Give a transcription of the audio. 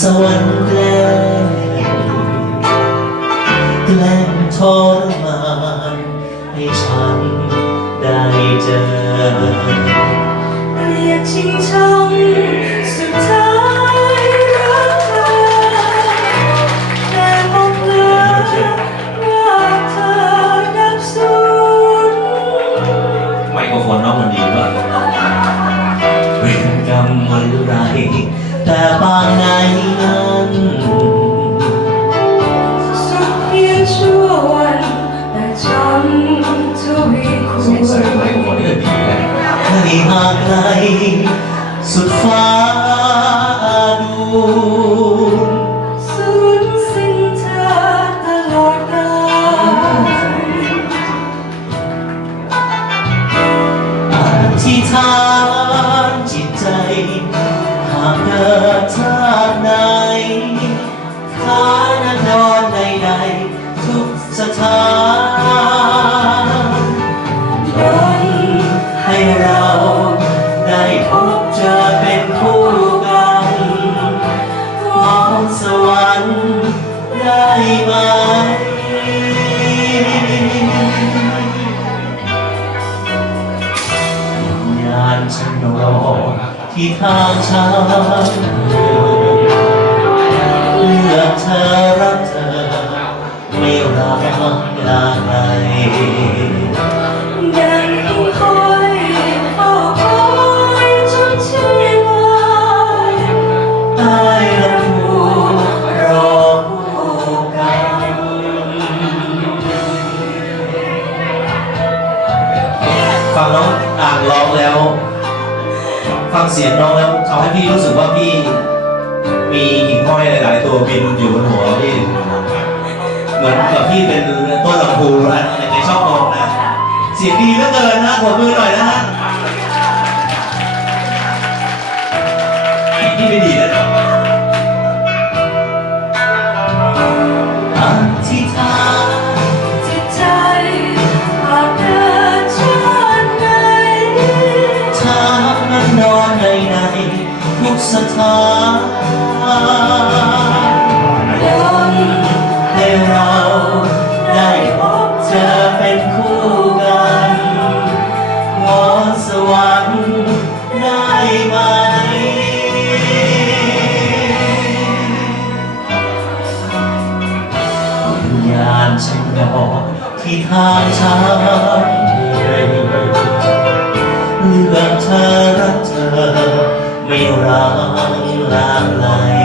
สวรรค์แกล้งแกล้งทรมานให้ฉันได้เจอเกลียดชิงช่องสุดท้ายรักเธอแต่หมดเหลือว่าเธอดับสูญไมโครโฟนน้องมันดีป่ะเวรกรรมเมื่อไร แต่บางในนั้นสุดเพียงชั่ววันแต่ช้ำทวีคูณไมโครโฟนนี่ดีนะให้ห่างไกลสุดฟ้า ได้ไหมงานฉันรอที่ข้างชาย ฟังน้องอ่างร้องแล้ว ฟังเสียงน้องแล้วทำให้พี่รู้สึกว่าพี่มีหิ่งห้อยหลาย ๆ ตัวบินอยู่บนหัวพี่ เหมือนกับพี่เป็นต้นลำพูนะในช่องโมงนะเสียงดีเหลือเกินนะขอมือหน่อยนะฮะพี่ไม่ดี ในในทุกสถานดนให้เราได้พบเจอเป็นคู่กันวอนสวรรค์ได้ไหมวิญญาณฉันรอที่ทางฉันเลือกเธอรักเธอ ไม่รักลาไกล